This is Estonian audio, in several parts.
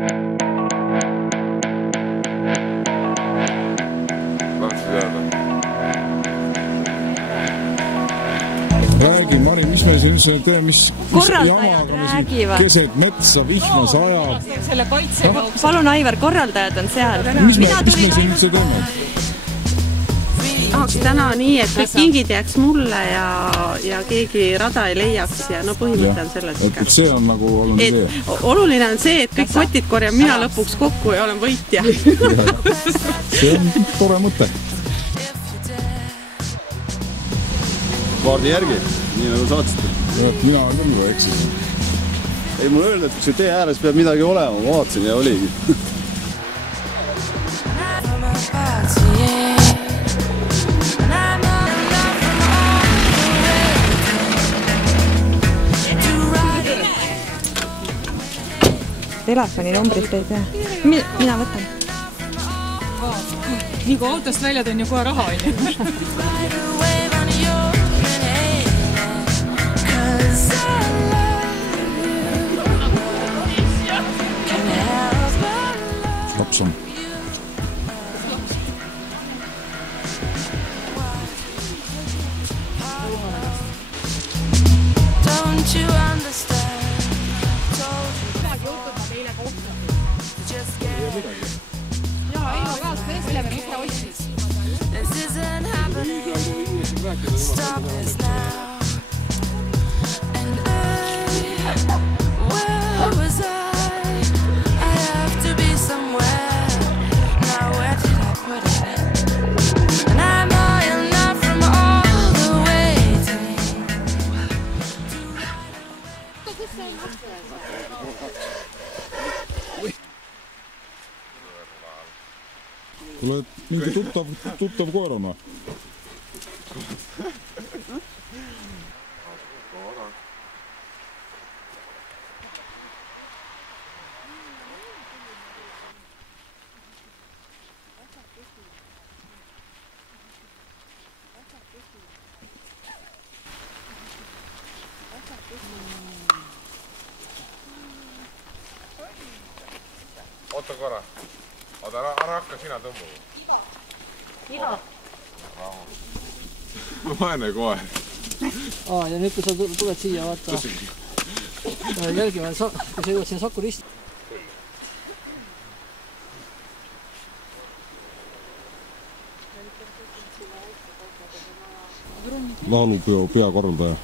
Räägi, Mari, mis me siin teeme, mis korraldajad räägivad. Keset metsa, vihma sajab. Selle kaitsega. Palun, Aivar, korraldajad on seal. Mis me siin üldse tulnud? Tahaks täna nii, et kõik kingid jääks mulle ja keegi rada ei leiaks ja no põhimõte on selles. Et see on nagu olnud idee. Oluline on see, et kõik kotid korjan mina lõpuks kokku ja olen võitja. See on tore mõte. Kaardi järgi, nii nagu saatsite. Mina küll eksisin. Ei, mulle öeldi, et kui see tee ääres peab midagi olema, ma vaatasin ja oligi. Telefoni numbrit ei tea. Mina võtan. Nii kui autost välja tõin ju kohe raha on. Laps on. Don't you understand? This isn't happening. Stop this now. And where was I? I have to be somewhere. Now where did I put it? And I'm loyal not from all the waiting. Tuled mingi tuttav koer on või? Oota korra. Ära hakka sina tõmbama. Iha. Vaene koer. Ja nüüd kui sa tuled siia, vaata. Jälgime, kui sa jõuad sinna Saku risti. Laulupeo peakorraldaja.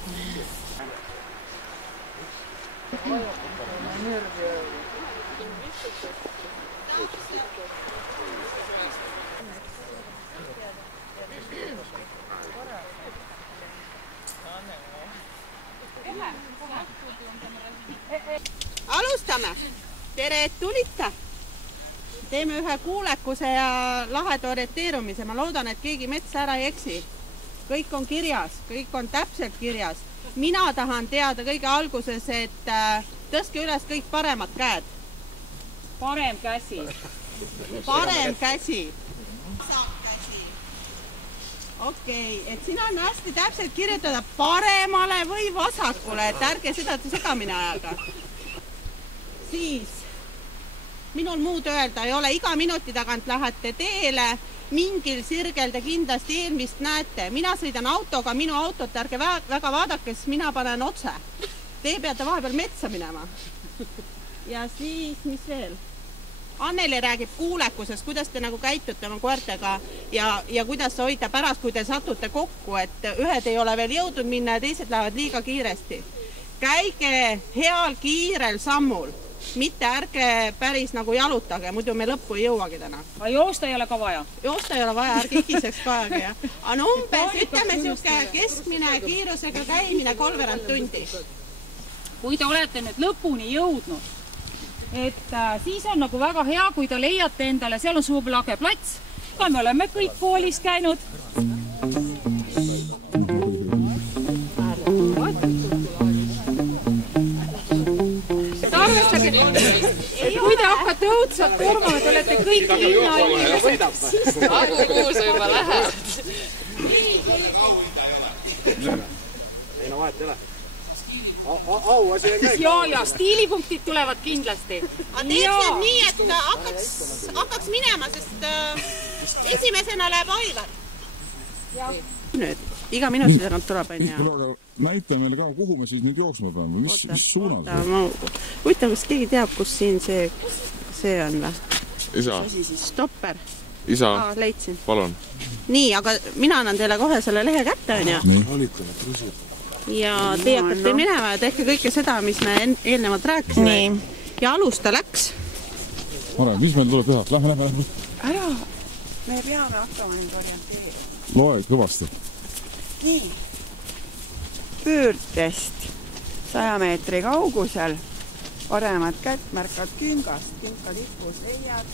Alustame! Tere, et tulite! Teeme ühe kuulekuse ja laheda orienteerumise. Ma loodan, et keegi metsa ära ei eksi. Kõik on kirjas, kõik on täpselt kirjas. Mina tahan teada kõige alguses, et tõstke üles kõik paremad käed. Parem käsi. Parem käsi. Okei, et siin on hästi täpselt kirjutada paremale või vasakule, et ärge seda segamini ajaga. Siis, minul muud öelda ei ole, iga minuti tagant lähete teele, mingil sirgel te kindlasti eelmist näete. Mina sõidan autoga, minu autot ärge väga vaadake, sest mina panen otse. Te peate vahepeal metsa minema. Ja siis, mis veel? Anneli räägib kuulekusest, kuidas te nagu käitute oma koertega ja kuidas hoida pärast, kui te satute kokku, et ühed ei ole veel jõudnud minna ja teised lähevad liiga kiiresti. Käige heal kiirel sammul, mitte ärge päris nagu jalutage, muidu me lõppu ei jõuagi täna. Aga joosta ei ole ka vaja? Joosta ei ole vaja, ärge ikiseks kaegi. Aga umbes, ütleme siuke keskmine kiirusega käimine 3 tundi. Kui te olete nüüd lõpuni jõudnud, et siis on nagu väga hea, kui te leiate endale, seal on suuplage plats, ka me oleme kõik koolis käinud. Arvestage, kui te hakkate õudselt turmama, te olete kõik linna inimesed. Kuhu sa juba lähed? Ei no vahet ei ole. Ja stiilipunktid tulevad kindlasti. Aga teeks nii, et hakkaks minema, sest esimesena läheb Aivar. Nüüd, iga minuti tagant tuleb aina. Näita meile ka, kuhu me siis nüüd jooksma peame, mis suunas? Huvitav, kas keegi teab, kus siin see on või? Isa. Stopper. Isa, palun. Nii, aga mina annan teile kohe selle lehe kätte, on ju? Ja teie hakkate minema ja tehke kõike seda, mis me eelnevalt rääkisime. Ja alusta läks. Mare, mis meil tuleb teha? Lähme. Ära, me peame hakkama nüüd orienteerima. Loe kõvasti. Nii. Pöördest 100 meetri kaugusel. Paremat kätt märkad küngast. Künka tipus leiad.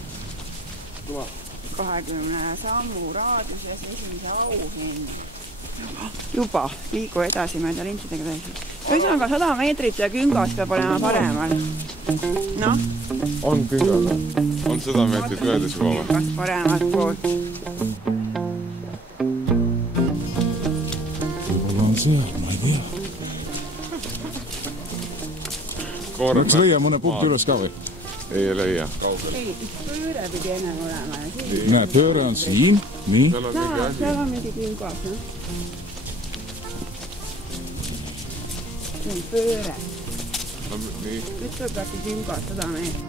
20 sammu raadiuses esimese auhind. Juba, liigu edasi mööda lintidega täisi. Ühesõnaga 100 meetrit ja küngas peab olema paremal. No? On küngas. On 100 meetrit möödas juba või? Küngas paremat poolt. Võib-olla on seal, ma ei tea. Võiks leia mõne punkti üles ka või? Ei leia. Ei, pööre pidi ennem olema. Näe, pööre on siin. Nii. Seal on mingi küngas, noh. See on pööre. Nüüd tuleb äkki küngas 100 meetrit.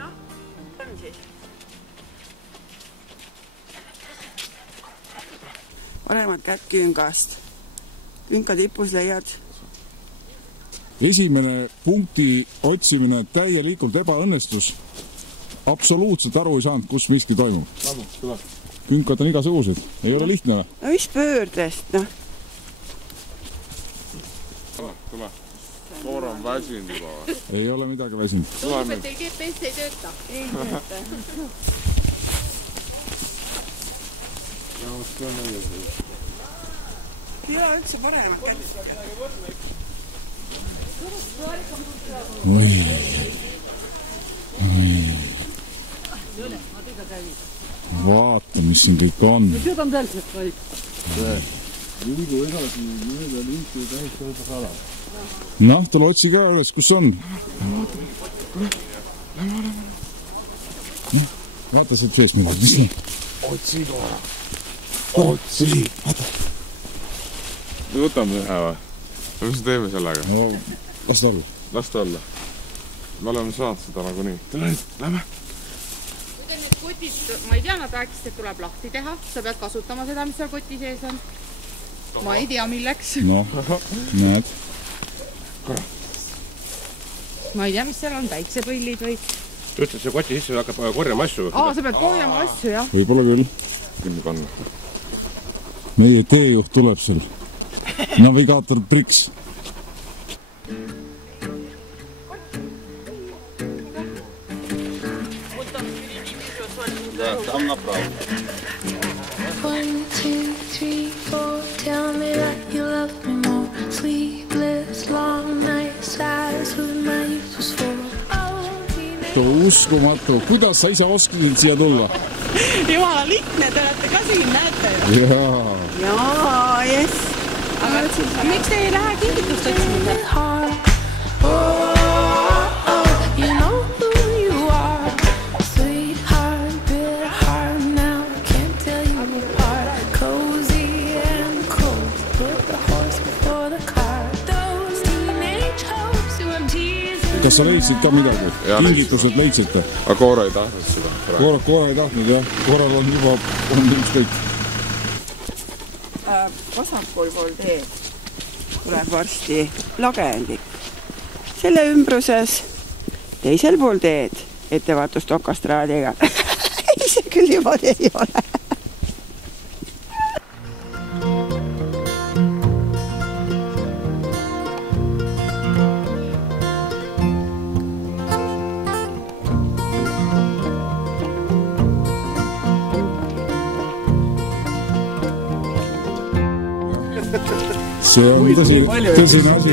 Noh, on siis. Paremat kätt küngast. Künka tipus leiad. Esimene punkti otsimine täielikult ebaõnnestus. Absoluutselt aru ei saanud, kus miski toimub. Künkad on igasugused. Ei ole lihtne või? No mis pöördest, noh? Tule. Koor on väsinud juba või? Ei ole midagi väsinud. Tundub, et teil GPS ei tööta. Ei tööta. Ei ole üldse paremat kätt. Vaata, mis siin kõik on. Seda on täpselt vaid. Liigu edasi, mööda linti täiesti võtta kala. Noh, tule otsi ka üles, kus on. Vaata sealt sees midagi, mis nii? Otsi kohe. Otsi. Vaata. Võtame ühe või? Mis me teeme sellega? No, las ta olla. Las ta olla. Me oleme saanud seda nagunii. Tule nüüd, lähme. Kui te need kotid, ma ei tea, nad rääkisid, et tuleb lahti teha. Sa pead kasutama seda, mis seal koti sees on. Ma ei tea, milleks. No, näed. Ma ei tea, mis seal on, päiksepõllid või? Just, et see koti sisse hakkab korjama asju. Sa pead korjama asju, jah. Võib-olla küll. Kinni panna. Meie teejuht tuleb seal. Navigaator Briks. Там направо. 1, 2, 3, 4. Tell me that you love me more. Sleepless, long nights, eyes with my youth was full. Uskumatu. Kuidas sa ise oskasid siia tulla? Jumala lihtne, te olete ka siin, näete. Jaa. Jaa, jess. Aga miks te ei lähe kingitust otsima? You know who you are, sweetheart, bitter heart. Now I can't tell you apart. Cozy and cold, put the horse before the cart. Those teenage hopes you were teasing. Kas sa leidsid ka midagi? Kingitused leidsite? Aga Koora ei tahtnud seda. Koora ei tahtnud, jah. Kooral on juba ükskõik. Vasakul pool teed tuleb varsti lagendik. Selle ümbruses teisel pool teed ettevaatust okastraadiga. Ei, see küll juba ei ole. See on tõsine asi.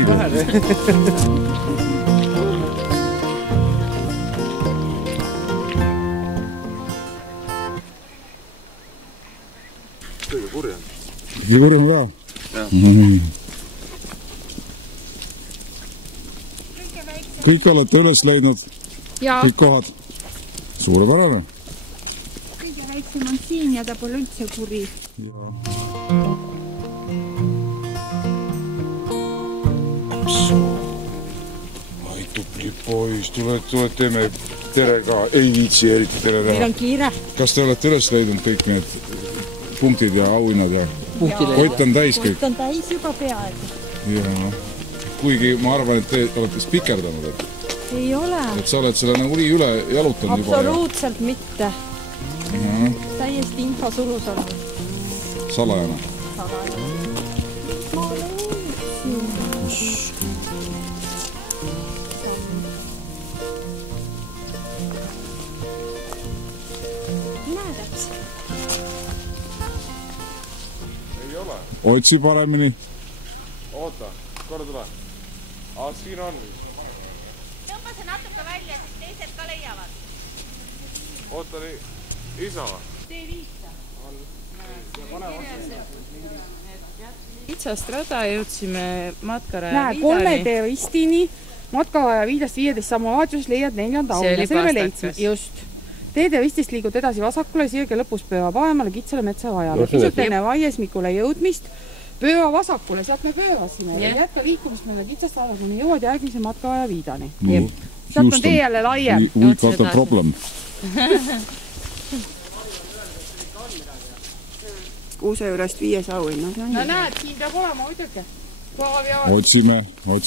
kõige kurjama pea? Kõik olete üles leidnud? Kõik kohad? Suurepärane. Kõige väiksem on siin ja ta pole üldse kuri. Ai, tupli pois, tuled teeme tere ka. Ei viitsi eriti tere teha. Meil on kiire. Kas te olete üles leidnud kõik need punktid ja auhinnad ja kott on täis kõik? Kott on täis juba peaaegu. Ja, kuigi ma arvan, et te olete spikerdanud. Ei ole. Et sa oled selle nagu nii üle jalutanud juba. Absoluutselt mitte. Täiesti infosulus olnud. Salajana. Ei ole. Otsi paremini. Oota, korra tule. Siin on. Tõmba see natuke välja, siis teised ka leiavad. Oota nii, isa. Tee viita. Kitsast rada jõudsime Matkaraja Näe, 3D ristini, Matkaraja viidast 15 samu aadžus leiad 4. auhinna. Selle leidsime, just. Teede ristist liigud edasi vasakule, sirge lõpus pööra paremale kitsale metsarajale. Pisut enne vaiesmikule jõudmist, pööra vasakule, sealt me pöörasime. Jätka liikumist meile kitsast rada, kuni jõuad järgmise Matkaraja viidani. Sealt on tee jälle laiem. We got a problem. Kuuse juurest 5 auhinna. No näed, siin peab olema muidugi. Otsime. No ei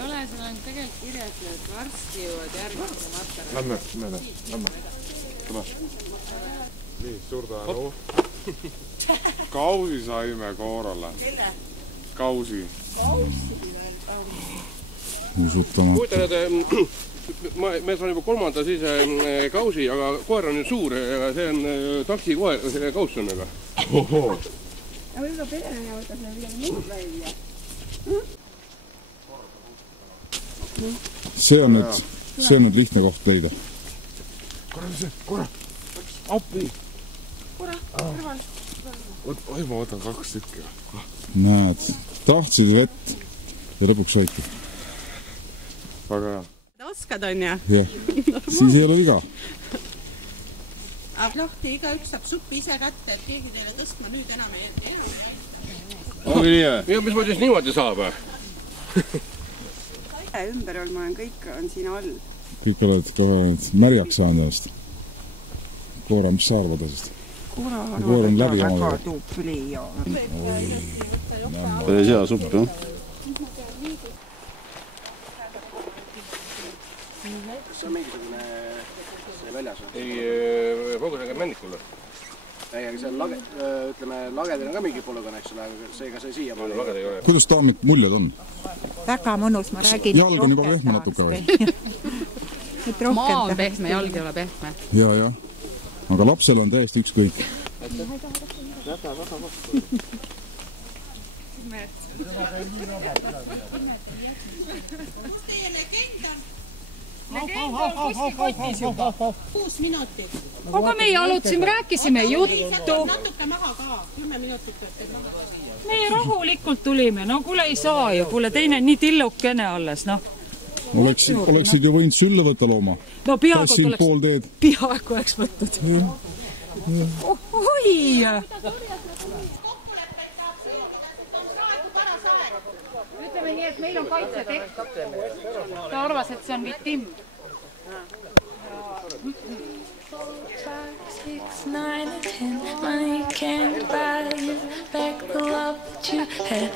ole, seal on tegelikult kirjas, et varsti jõuad järgmise Matkaraja. Lämme. Tule. Nii, suur tänu. Kausi saime koorale. Kausi. Usutama. Me saan juba 3. siis kausi, aga koer on nüüd suur, see on taksi koer, see kaus on aga. Ohoo. Ja võib-olla perele võtta selle midagi muud välja. See on nüüd lihtne koht leida. Korra. Appi. Korra, kõrval. Oi, ma võtan 2 tükki. Näed, tahtsid vett ja lõpuks saiti. Väga hea. Oskad on ja? Jah, siis ei ole viga. Lahti, igaüks saab suppi ise kätte, et keegi teile tõstma nüüd enam ei tea. Ongi nii, ja mis ma siis niimoodi saab? Ümber all ma olen, kõik on siin all. Kõik oled kohe märjaks saanud ennast. Koora, mis sa arvad asjast? Koor on läbi oma. Väga tupli ja. Päris hea supp, jah? Kas see on mingisugune väljas või? Ei, Pogusega Männikul. Ei, aga see ütleme, lagedel on ka mingi polügoon, eks ole, aga seega see siia pole. Kuidas daamid muljed on? Väga mõnus, ma räägin. Jalg on juba pehme natuke või? Maa on pehme, jalg ei ole pehme. Ja. Aga lapsel on täiesti ükskõik. Kus teie legend on? Legend on kuskil kotis juba. 6 minutit. Aga me jalutsime, rääkisime juttu. Natuke maha ka, 10 minutit võtted maha. Meie rahulikult tulime, no kuule ei saa ju, kuule teine nii tillukene alles, noh. Oleksid ju võinud sülle võtta looma. No peaaegu oleks võtnud. Oi! Ütleme nii, et meil on kaitsetekst. Ta arvas, et see on vitim. 5, 6, 9, 10. Money can't buy you back the love that you had.